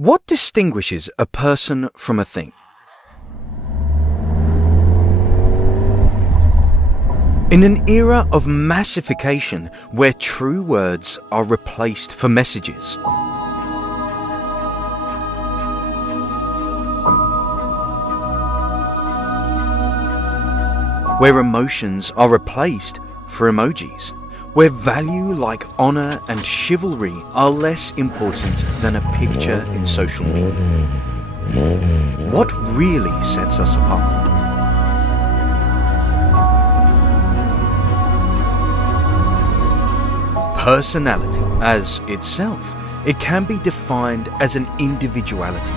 What distinguishes a person from a thing? In an era of massification where true words are replaced for messages, where emotions are replaced for emojis, where value like honor and chivalry are less important than a picture in social media. What really sets us apart? Personality. As itself, it can be defined as an individuality.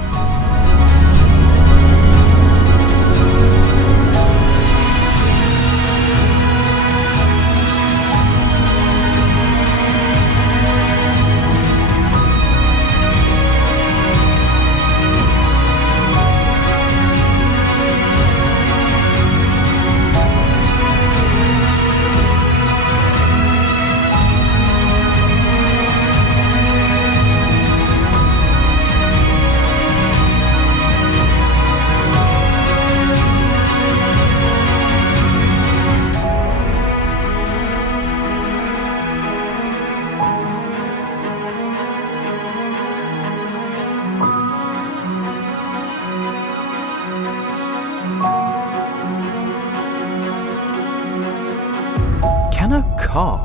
Can a car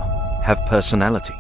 have personality?